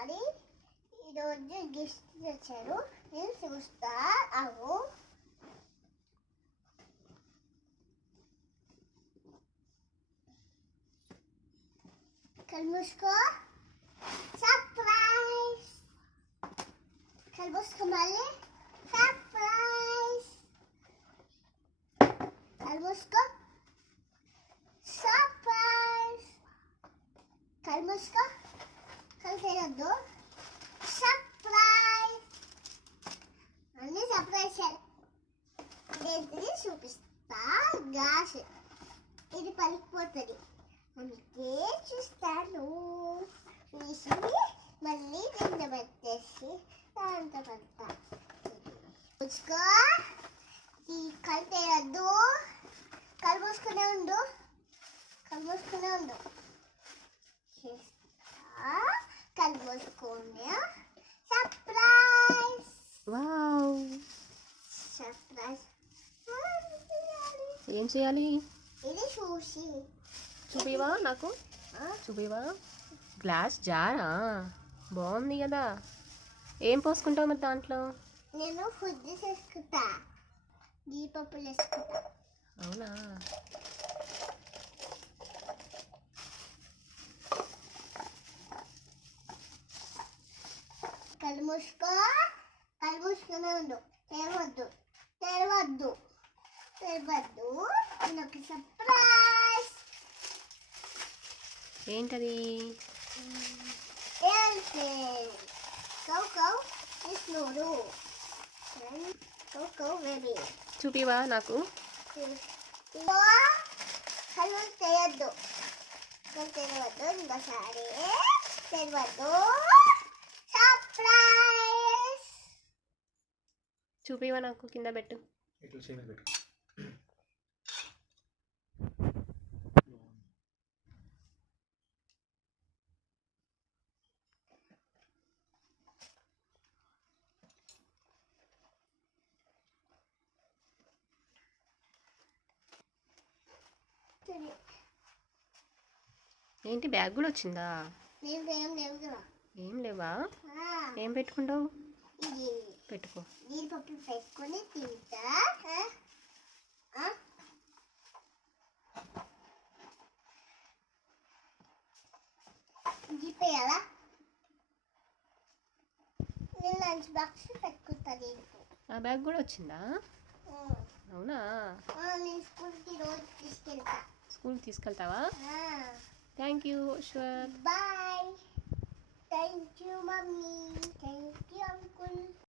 మా డాడీ ఈరోజు గిఫ్ట్ తెచ్చారు నేను చూస్తా అవు కల్ముసుకో సర్ప్రైజ్ కల్ముసుకో మళ్ళీ సర్ప్రైజ్ కల్ముసుకో సర్ప్రైజ్ కల్ముసుకో కలిసేయద్దు సర్ప్రైజ్ అన్ని సర్ప్రైజ్ చేయాలి చూపిస్తా. గ్యాస్ ఇది పలికిపోతుంది. అందుకే చూస్తాను. చూసి మళ్ళీ కింద పెట్టేసి దాంతో పెడతా. పుచ్చుకో వావ్. ఏం చేయాలి? చూపివా నాకు? చూపివా? గ్లాస్ జారా? బాగుంది కదా. ఏం పోసుకుంటావు మరి దాంట్లో? నేను ఫుడ్ చేసుకుంటా. దీపప్పులు వేసుకుంటా అవునా? కళ్ళు మూసుకో. మూసుకునే ఉండు తెరవద్దు. తెరవద్దు. తెరవద్దు. నేను ఒక సర్ప్రైజ్ ఏంటది కౌ కౌ విష్ణుడు కౌ కౌ బేబీ చూపివా నాకు? కళ్ళు కళ్ళు తెరవద్దు. ఇంకోసారి. తెరవద్దు. సర్ప్రైజ్ చూపివా నాకు కింద పెట్టు. ఇట్లా పెట్టు. ఏంటి బ్యాగ్ కూడా వచ్చిందా? ఏం లేవు ఏం లేవా? ఆ, ఏం పెట్టుకుంటావు? పెట్టుకో. జీడిపప్పులు పెట్టుకొని తింటా? జిప్పేయాలా నేను లంచ్ బాక్స్ పెట్టుకుంటా ఆ బ్యాగ్ కూడా వచ్చిందా? అవునా? నేను స్కూల్కి రోజు తీసుకెళ్తా. School తీసుకెళ్తావా. Thank you Ishwar boy. Thank you mummy. Thank you uncle